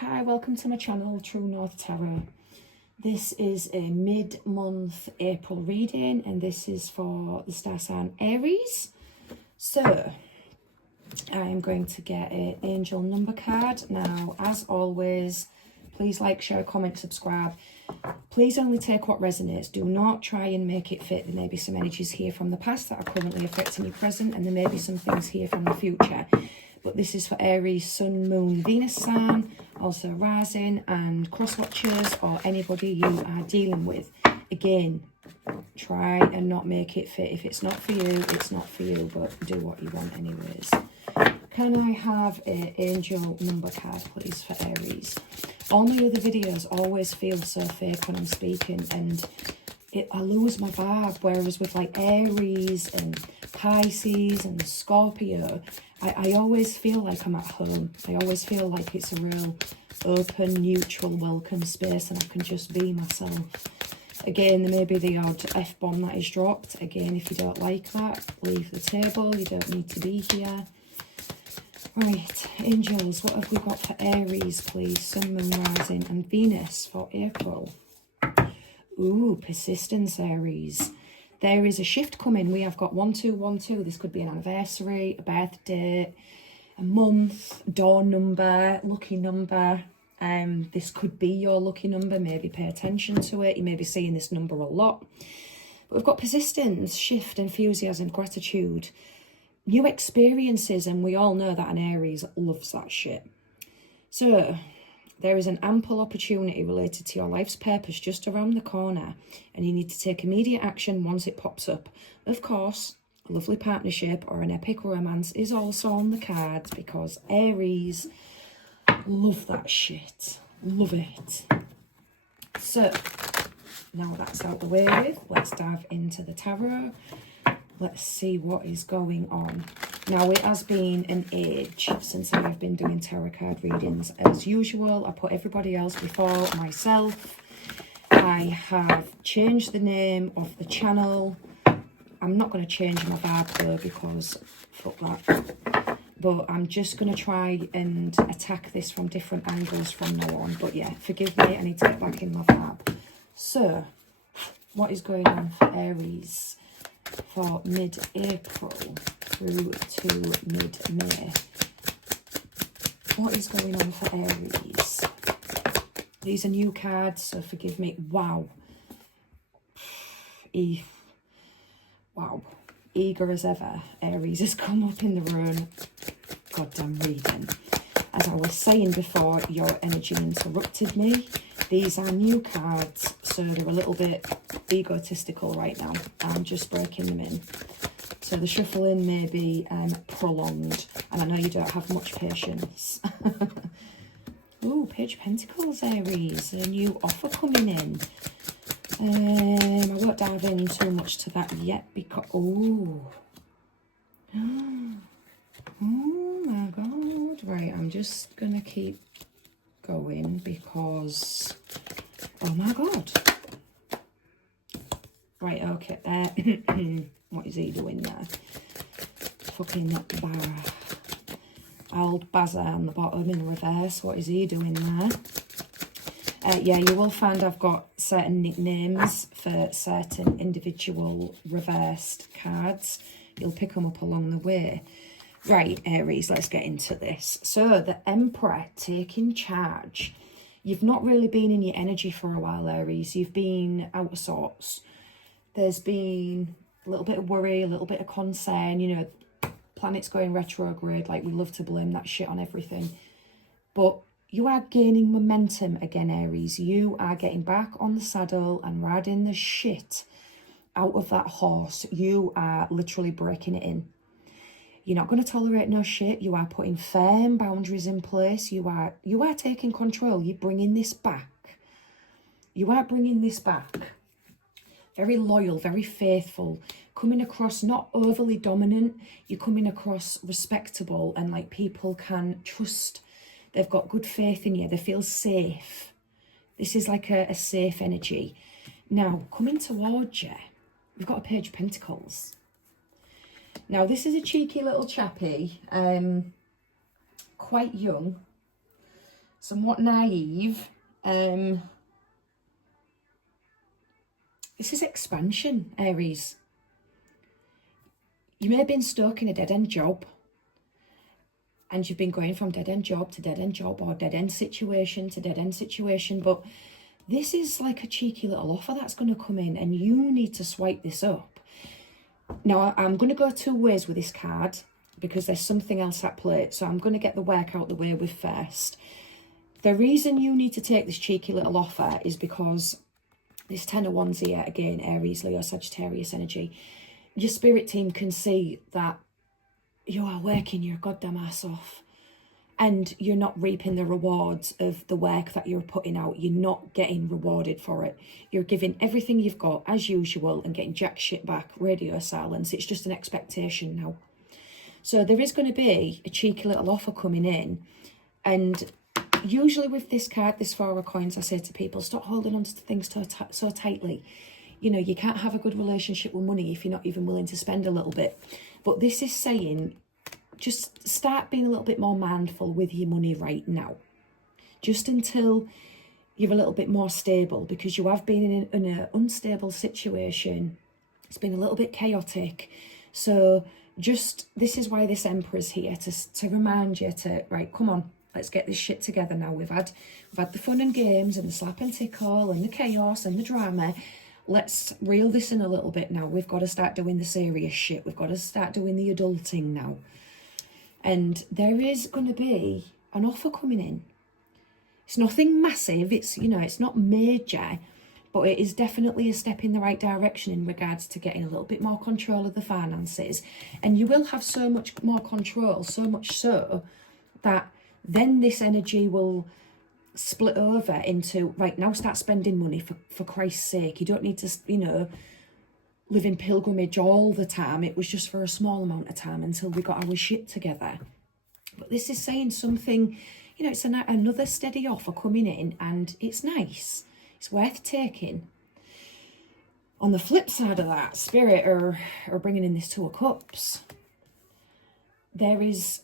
Hi, welcome to my channel, True North Tarot. This is a mid-month April reading and this is for the star sign Aries. So, I am going to get an angel number card. Now, as always, please like, share, comment, subscribe. Please only take what resonates. Do not try and make it fit. There may be some energies here from the past that are currently affecting your present, and there may be some things here from the future. But this is for Aries, Sun, Moon, Venus sign, also rising and cross watchers, or anybody you are dealing with. Again, try and not make it fit. If it's not for you, it's not for you, but do what you want anyways. Can I have an angel number card, please, for Aries? All my other videos always feel so fake when I'm speaking, and I lose my vibe, whereas with like Aries and Pisces and Scorpio, I always feel like I'm at home. I always feel like it's a real open, neutral, welcome space and I can just be myself. Again, there may be the odd F-bomb that is dropped. Again, if you don't like that, leave the table. You don't need to be here. Right, angels, what have we got for Aries, please? Sun, Moon, Rising and Venus for April. Ooh, persistence, Aries. There is a shift coming. We have got 1212. This could be an anniversary, a birthday, a month, door number, lucky number. This could be your lucky number. Maybe pay attention to it. You may be seeing this number a lot. But we've got persistence, shift, enthusiasm, gratitude, new experiences, and we all know that an Aries loves that shit. So there is an ample opportunity related to your life's purpose just around the corner, and you need to take immediate action once it pops up. Of course, a lovely partnership or an epic romance is also on the cards, because Aries love that shit. Love it. So, now that's out the way with, let's dive into the tarot. Let's see what is going on. Now, it has been an age since I have been doing tarot card readings. As usual, I put everybody else before myself. I have changed the name of the channel. I'm not going to change my vibe though, because fuck that. But I'm just going to try and attack this from different angles from now on. But yeah, forgive me, I need to get back in my vibe. So, what is going on for Aries for mid-April through to mid-May? What is going on for Aries? These are new cards, so forgive me. Wow. Wow. Eager as ever, Aries has come up in their own goddamn reading. As I was saying before, your energy interrupted me. These are new cards, so they're a little bit egotistical right now. I'm just breaking them in. So the shuffling may be prolonged, and I know you don't have much patience. Ooh, Page of Pentacles, Aries. A new offer coming in. I won't dive in too much to that yet because... Oh. Oh my God. Right, I'm just going to keep going because... Oh my God. Right, okay. What is he doing there? Fucking old Bazza on the bottom in reverse. What is he doing there? Yeah, you will find I've got certain nicknames for certain individual reversed cards. You'll pick them up along the way. Right, Aries, let's get into this. So, the Emperor taking charge. You've not really been in your energy for a while, Aries. You've been out of sorts. There's been a little bit of worry, a little bit of concern. You know, planets going retrograde. Like, we love to blame that shit on everything. But you are gaining momentum again, Aries. You are getting back on the saddle and riding the shit out of that horse. You are literally breaking it in. You're not going to tolerate no shit. You are putting firm boundaries in place. You are taking control. You're bringing this back. You are bringing this back. Very loyal, very faithful. Coming across not overly dominant. You're coming across respectable and like people can trust. They've got good faith in you. They feel safe. This is like a safe energy. Now, coming towards you, we've got a Page of Pentacles. Now, this is a cheeky little chappy, quite young. somewhat naive. This is expansion, Aries. You may have been stuck in a dead-end job, and you've been going from dead-end job to dead-end job, or dead-end situation to dead-end situation, but this is like a cheeky little offer that's going to come in, and you need to swipe this up. Now, I'm going to go two ways with this card, because there's something else at play, so I'm going to get the work out the way with first. The reason you need to take this cheeky little offer is because this 10 of Wands here, again, Aries, Leo, Sagittarius energy, your spirit team can see that you are working your goddamn ass off and you're not reaping the rewards of the work that you're putting out. You're not getting rewarded for it. You're giving everything you've got as usual and getting jack shit back, radio silence. It's just an expectation now. So there is going to be a cheeky little offer coming in, and usually with this card, this Four of Coins, I say to people, stop holding on to things so tightly. You know, you can't have a good relationship with money if you're not even willing to spend a little bit. But this is saying, just start being a little bit more mindful with your money right now. Just until you're a little bit more stable, because you have been in an unstable situation. It's been a little bit chaotic. So just, this is why this Emperor's here, to remind you to, right, come on, let's get this shit together now. We've had the fun and games and the slap and tickle and the chaos and the drama. Let's reel this in a little bit now. We've got to start doing the serious shit. We've got to start doing the adulting now. And there is going to be an offer coming in. It's nothing massive. It's, you know, it's not major, but it is definitely a step in the right direction in regards to getting a little bit more control of the finances. And you will have so much more control, so much so that then this energy will split over into, right, now start spending money for Christ's sake. You don't need to, you know, live in pilgrimage all the time. It was just for a small amount of time until we got our shit together. But this is saying something, you know, it's another steady offer coming in, and it's nice. It's worth taking. On the flip side of that, Spirit are bringing in this Two of Cups. There is...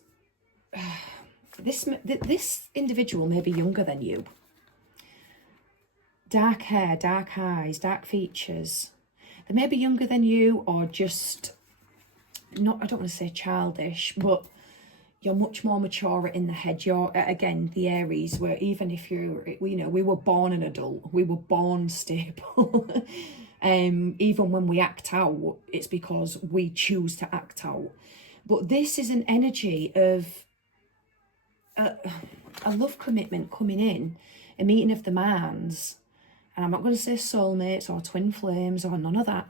This individual may be younger than you. Dark hair, dark eyes, dark features. They may be younger than you, or just not, I don't want to say childish, but you're much more mature in the head. You're, again, the Aries, where even if you're, you know, we were born an adult, we were born stable. Even when we act out, it's because we choose to act out. But this is an energy of a love commitment coming in, a meeting of the minds. And I'm not going to say soulmates or twin flames or none of that.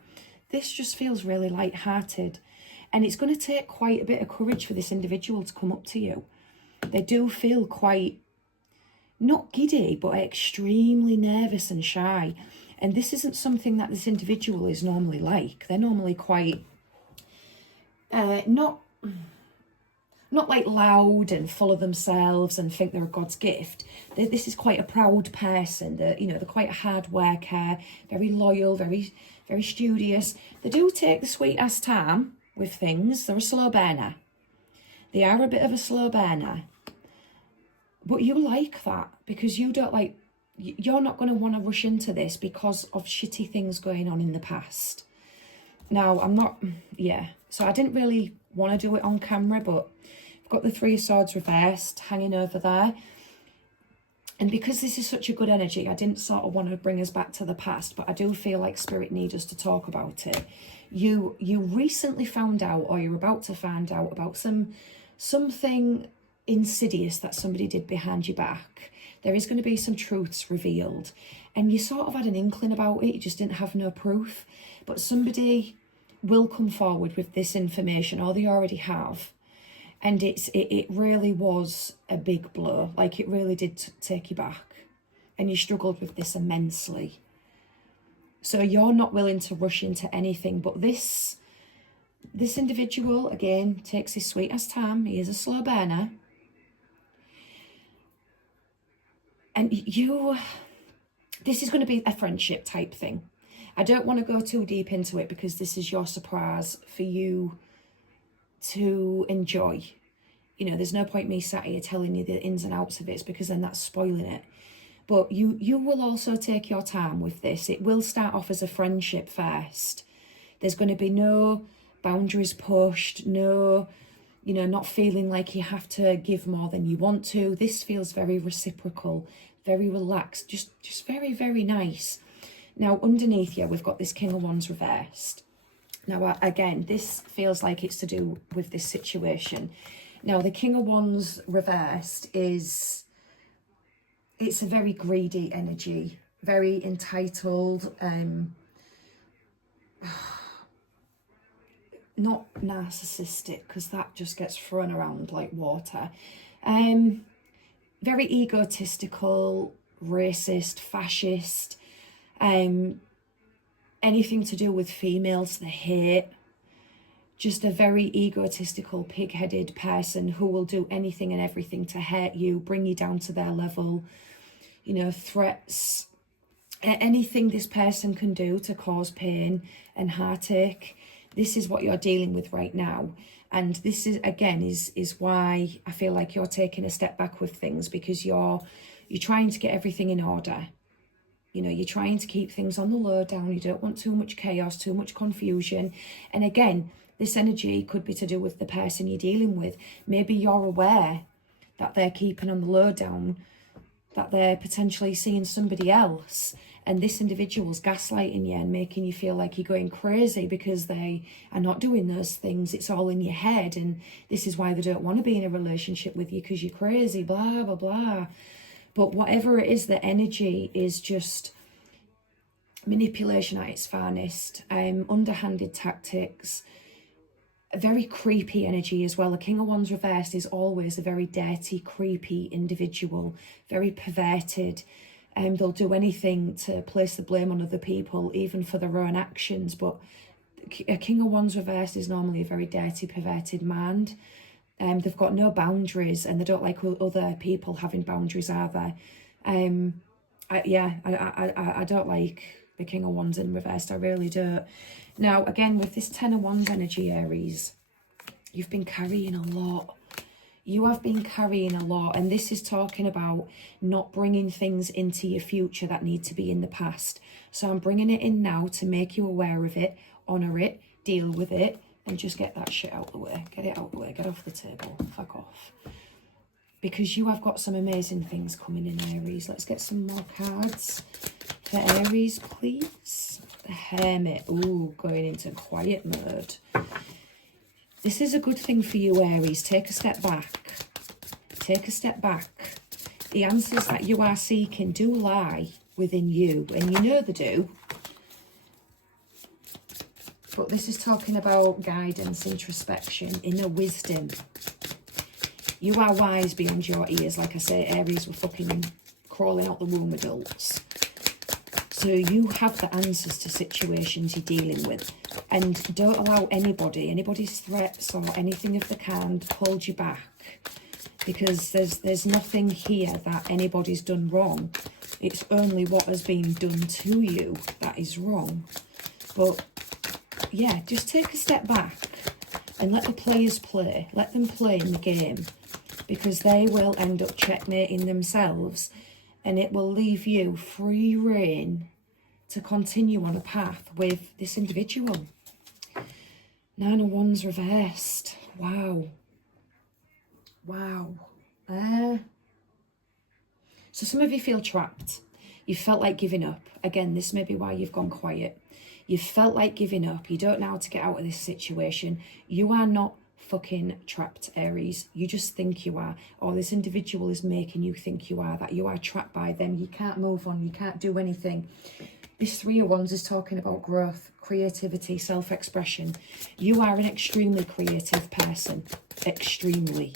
This just feels really light-hearted. And it's going to take quite a bit of courage for this individual to come up to you. They do feel quite, not giddy, but extremely nervous and shy. And this isn't something that this individual is normally like. They're normally quite, not like loud and full of themselves and think they're God's gift. This is quite a proud person. They're quite a hard worker, very loyal, very, very studious. They do take the sweet ass time with things. They're a slow burner. They are a bit of a slow burner. But you like that, because you don't like, you're not going to want to rush into this because of shitty things going on in the past. Now, I'm not, so I didn't really want to do it on camera, but got the Three of Swords reversed hanging over there, and because this is such a good energy, I didn't sort of want to bring us back to the past, but I do feel like Spirit needs us to talk about it. You recently found out, or you're about to find out, about something insidious that somebody did behind your back. There is going to be some truths revealed, and you sort of had an inkling about it, you just didn't have no proof. But somebody will come forward with this information, or they already have. And it really was a big blow. Like, it really did take you back. And you struggled with this immensely. So you're not willing to rush into anything. But this individual, again, takes his sweet ass time. He is a slow burner. And this is going to be a friendship type thing. I don't want to go too deep into it, because this is your surprise for you to enjoy. You know, there's no point me sat here telling you the ins and outs of it, because then that's spoiling it. But you will also take your time with this. It will start off as a friendship first. There's going to be no boundaries pushed, no, you know, not feeling like you have to give more than you want to. This feels very reciprocal, very relaxed, just very, very nice. Now, underneath you, we've got this King of Wands reversed. Now, again, this feels like it's to do with this situation. Now, the King of Wands reversed is, it's a very greedy energy, very entitled, not narcissistic, because that just gets thrown around like water. Very egotistical, racist, fascist, anything to do with females they hate. Just a very egotistical, pig-headed person who will do anything and everything to hurt you, bring you down to their level, you know, threats, anything this person can do to cause pain and heartache. This is what you're dealing with right now. And this is, again, is why I feel like you're taking a step back with things, because you're trying to get everything in order. You know, you're trying to keep things on the low down. You don't want too much chaos, too much confusion. And again, this energy could be to do with the person you're dealing with. Maybe you're aware that they're keeping on the low down, that they're potentially seeing somebody else, and this individual's gaslighting you and making you feel like you're going crazy because they are not doing those things. It's all in your head, and this is why they don't want to be in a relationship with you, because you're crazy, blah, blah, blah. But whatever it is, the energy is just manipulation at its finest, underhanded tactics, a very creepy energy as well. A King of Wands reversed is always a very dirty, creepy individual, very perverted. They'll do anything to place the blame on other people, even for their own actions. But a King of Wands reversed is normally a very dirty, perverted mind. They've got no boundaries, and they don't like other people having boundaries either. I don't like the King of Wands in reversed. I really don't. Now, again, with this Ten of Wands energy, Aries, you've been carrying a lot. You have been carrying a lot, and this is talking about not bringing things into your future that need to be in the past. So I'm bringing it in now to make you aware of it, honour it, deal with it, and just get that shit out of the way. Get it out of the way. Get off the table. Fuck off. Because you have got some amazing things coming in, Aries. Let's get some more cards for Aries, please. The Hermit. Ooh, going into quiet mode. This is a good thing for you, Aries. Take a step back. Take a step back. The answers that you are seeking do lie within you, and you know they do. But this is talking about guidance, introspection, inner wisdom. You are wise beyond your ears. Like I say, Aries were fucking crawling out the womb adults. So you have the answers to situations you're dealing with. And don't allow anybody's threats or anything of the kind to hold you back. Because there's nothing here that anybody's done wrong. It's only what has been done to you that is wrong. But yeah, just take a step back and let the players play. Let them play in the game, because they will end up checkmating themselves, and it will leave you free rein to continue on a path with this individual. Nine of Wands reversed. Wow. Wow. So some of you feel trapped. You felt like giving up. Again, this may be why you've gone quiet. You felt like giving up. You don't know how to get out of this situation. You are not fucking trapped, Aries. You just think you are. Or this individual is making you think you are. That you are trapped by them. You can't move on. You can't do anything. This Three of Wands is talking about growth, creativity, self-expression. You are an extremely creative person. Extremely.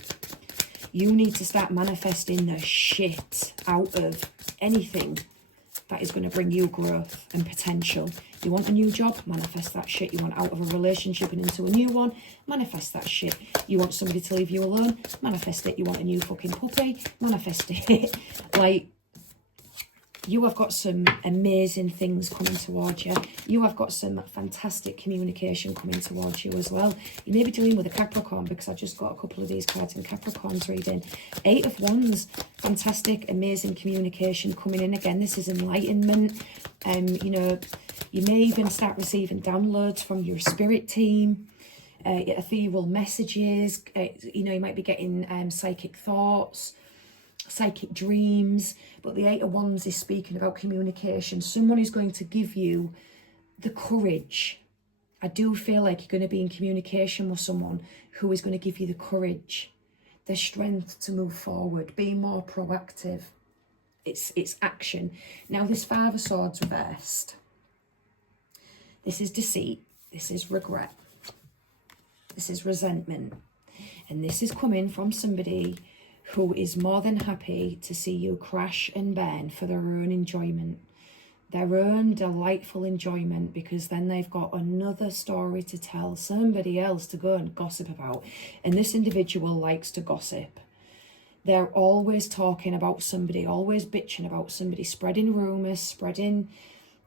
You need to start manifesting the shit out of anything that is going to bring you growth and potential. You want a new job? Manifest that shit. You want out of a relationship and into a new one? Manifest that shit. You want somebody to leave you alone? Manifest it. You want a new fucking puppy? Manifest it. Like, You have got some amazing things coming towards you. You have got some fantastic communication coming towards you as well. You may be dealing with a Capricorn, because I just got a couple of these cards in Capricorn's reading. 8 of Wands, fantastic, amazing communication coming in. Again, this is enlightenment. You know, you may even start receiving downloads from your spirit team. Ethereal messages. You know, you might be getting psychic thoughts, psychic dreams. But the 8 of Wands is speaking about communication. Someone is going to give you the courage. I do feel like you're going to be in communication with someone who is going to give you the courage, the strength to move forward, be more proactive. It's action. Now, this 5 of Swords reversed. This is deceit. This is regret. This is resentment. And this is coming from somebody who is more than happy to see you crash and burn for their own enjoyment, their own delightful enjoyment, because then they've got another story to tell, somebody else to go and gossip about. And this individual likes to gossip. They're always talking about somebody, always bitching about somebody, spreading rumours, spreading,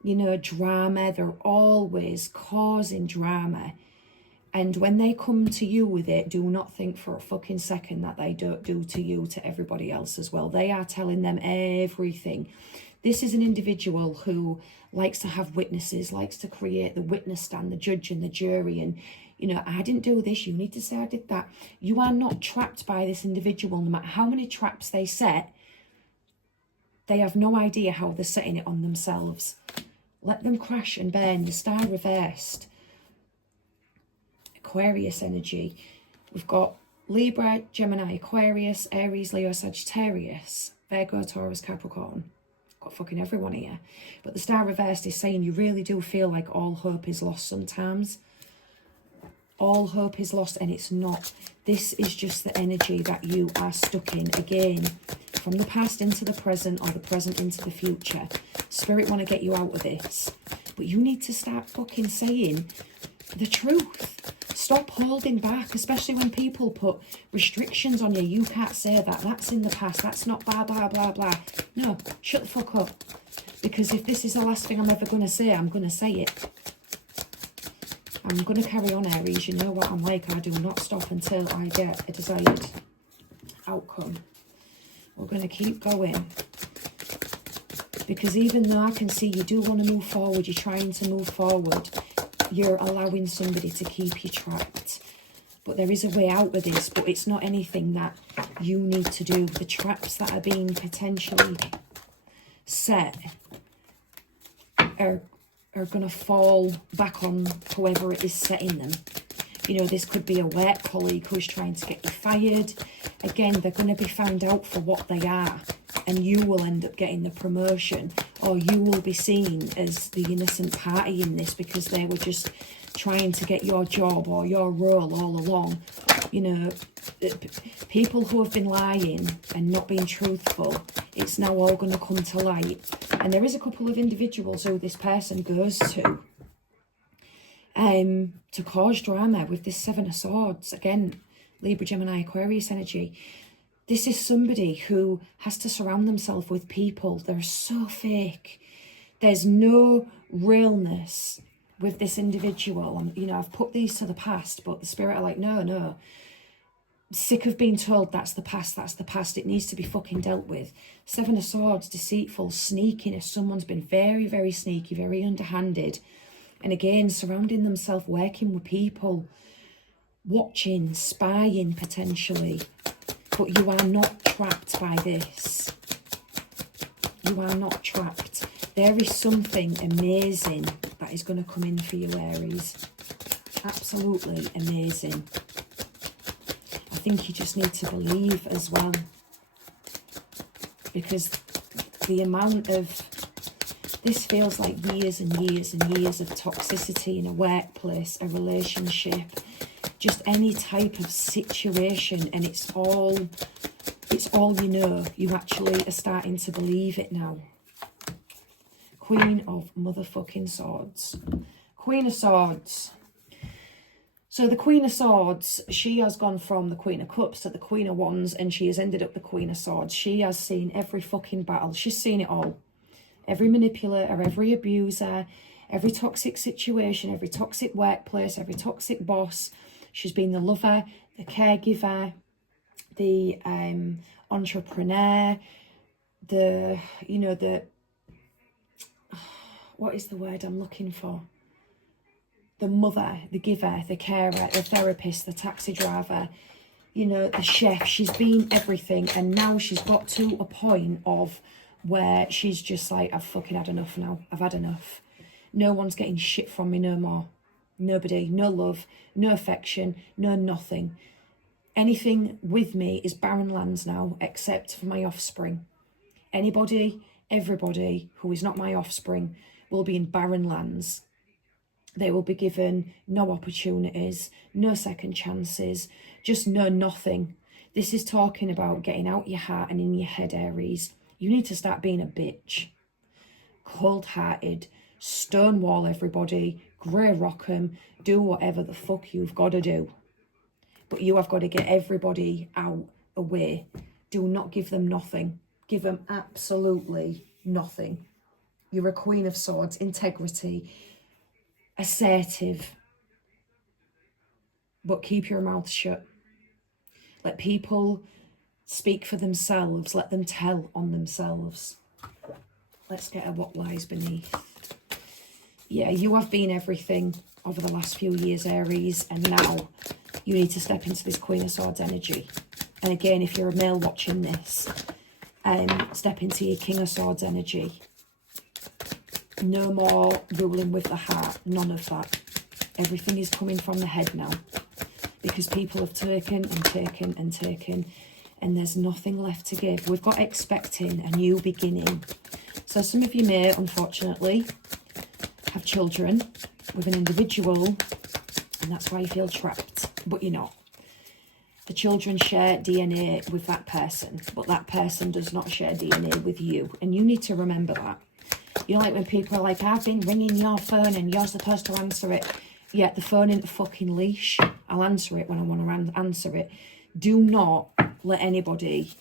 you know, drama. They're always causing drama. And when they come to you with it, do not think for a fucking second that they don't do to you, to everybody else as well. They are telling them everything. This is an individual who likes to have witnesses, likes to create the witness stand, the judge and the jury. And, you know, I didn't do this, you need to say I did that. You are not trapped by this individual. No matter how many traps they set, they have no idea how they're setting it on themselves. Let them crash and burn. The star reversed. Aquarius energy. We've got Libra, Gemini, Aquarius, Aries, Leo, Sagittarius, Virgo, Taurus, Capricorn. Got fucking everyone here. But the star reversed is saying you really do feel like all hope is lost sometimes. All hope is lost, and it's not. This is just the energy that you are stuck in. Again, from the past into the present, or the present into the future. Spirit want to get you out of this. But you need to start fucking saying the truth. Stop holding back, especially when people put restrictions on you. You can't say that. That's in the past. That's not blah, blah, blah, blah. No, shut the fuck up. Because if this is the last thing I'm ever going to say, I'm going to say it. I'm going to carry on, Aries. You know what I'm like. I do not stop until I get a desired outcome. We're going to keep going. Because even though I can see you do want to move forward, you're trying to move forward, you're allowing somebody to keep you trapped. But there is a way out of this, but it's not anything that you need to do. The traps that are being potentially set are going to fall back on whoever it is setting them. You know, this could be a work colleague who's trying to get you fired. Again, they're going to be found out for what they are, and you will end up getting the promotion, or you will be seen as the innocent party in this because they were just trying to get your job or your role all along. You know, people who have been lying and not being truthful, it's now all going to come to light. And there is a couple of individuals who this person goes to cause drama with this 7 of Swords. Again, Libra, Gemini, Aquarius energy. This is somebody who has to surround themselves with people. They're so fake. There's no realness with this individual. You know, I've put these to the past, but the spirit are like, no. Sick of being told that's the past, it needs to be fucking dealt with. 7 of Swords, deceitful, sneakiness. Someone's been very, very sneaky, very underhanded. And again, surrounding themselves, working with people, watching, spying potentially. But you are not trapped by this. You are not trapped. There is something amazing that is going to come in for you, Aries. Absolutely amazing. I think you just need to believe as well. Because the amount of... This feels like years and years and years of toxicity in a workplace, a relationship, just any type of situation, and it's all you know. You actually are starting to believe it now. Queen of motherfucking Swords. Queen of Swords. So the Queen of Swords, she has gone from the Queen of Cups to the Queen of Wands, and she has ended up the Queen of Swords. She has seen every fucking battle. She's seen it all. every manipulator, every abuser, every toxic situation, every toxic workplace, every toxic boss. She's been the lover, the caregiver, the entrepreneur, the, you know, the, what is the word I'm looking for? The mother, the giver, the carer, the therapist, the taxi driver, you know, the chef. She's been everything, and now she's got to a point of where she's just like, I've fucking had enough now. I've had enough. No one's getting shit from me no more. Nobody, no love, no affection, no nothing. Anything with me is barren lands now, except for my offspring. Anybody, everybody who is not my offspring will be in barren lands. They will be given no opportunities, no second chances, just no nothing. This is talking about getting out your heart and in your head, Aries. You need to start being a bitch. Cold-hearted, stonewall everybody, grey rock 'em, do whatever the fuck you've got to do. But you have got to get everybody out, away. Do not give them nothing. Give them absolutely nothing. You're a Queen of Swords, integrity, assertive. But keep your mouth shut. Let people speak for themselves. Let them tell on themselves. Let's get at what lies beneath. Yeah, you have been everything over the last few years, Aries, and now you need to step into this Queen of Swords energy. And again, if you're a male watching this, step into your King of Swords energy. No more ruling with the heart. None of that. Everything is coming from the head now. Because people have taken and taken and taken, and there's nothing left to give. We've got expecting a new beginning. So some of you may, unfortunately, have children with an individual, and that's why you feel trapped, but you're not. The children share DNA with that person, but that person does not share DNA with you, and you need to remember that. You know, like when people are like, I've been ringing your phone and you're supposed to answer it. Yeah, the phone ain't a fucking leash. I'll answer it when I want to answer it. Do not let anybody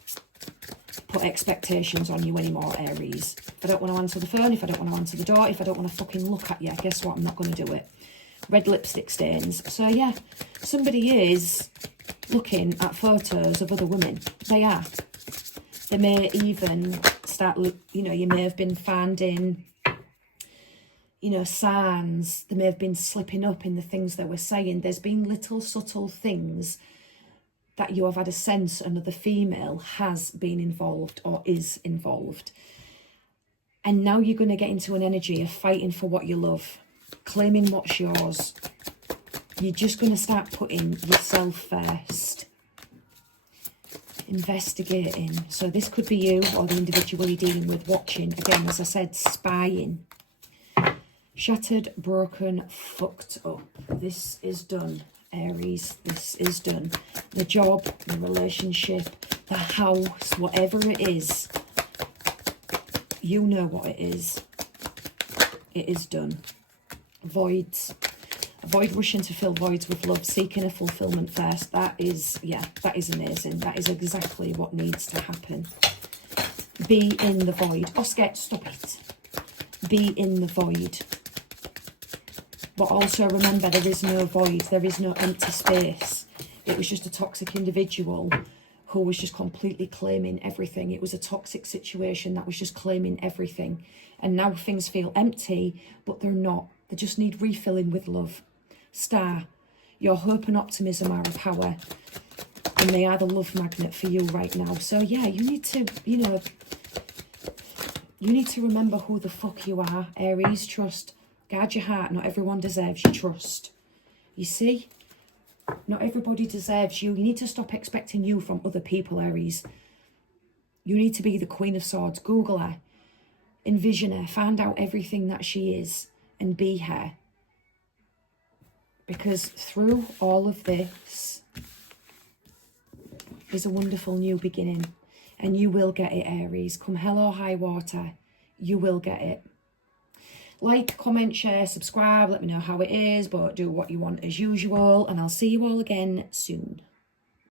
put expectations on you anymore, Aries. If I don't want to answer the phone, if I don't want to answer the door, if I don't want to fucking look at you, guess what? I'm not going to do it. Red lipstick stains. So yeah, somebody is looking at photos of other women. They are. They may even start, you know, you may have been finding, you know, signs. They may have been slipping up in the things they were saying. There's been little subtle things that you have had a sense another female has been involved or is involved. And now you're going to get into an energy of fighting for what you love, claiming what's yours. You're just going to start putting yourself first. Investigating. So this could be you or the individual you're dealing with, watching. Again, as I said, spying. Shattered, broken, fucked up. This is done, Aries. This is done. The job, the relationship, the house, whatever it is, you know what it is. It is done. Voids. Avoid rushing to fill voids with love, seeking a fulfillment first. That is, yeah, that is amazing. That is exactly what needs to happen. Be in the void. Oscar, stop it. Be in the void. But also remember, there is no void. There is no empty space. It was just a toxic individual who was just completely claiming everything. It was a toxic situation that was just claiming everything. And now things feel empty, but they're not. They just need refilling with love. Star, your hope and optimism are a power, and they are the love magnet for you right now. So yeah, you need to, you know, you need to remember who the fuck you are, Aries. Trust. Guard your heart. Not everyone deserves your trust. You see? Not everybody deserves you. You need to stop expecting you from other people, Aries. You need to be the Queen of Swords. Google her. Envision her. Find out everything that she is and be her. Because through all of this is a wonderful new beginning. And you will get it, Aries. Come hell or high water, you will get it. Like, comment, share, subscribe. Let me know how it is. But do what you want as usual. And I'll see you all again soon.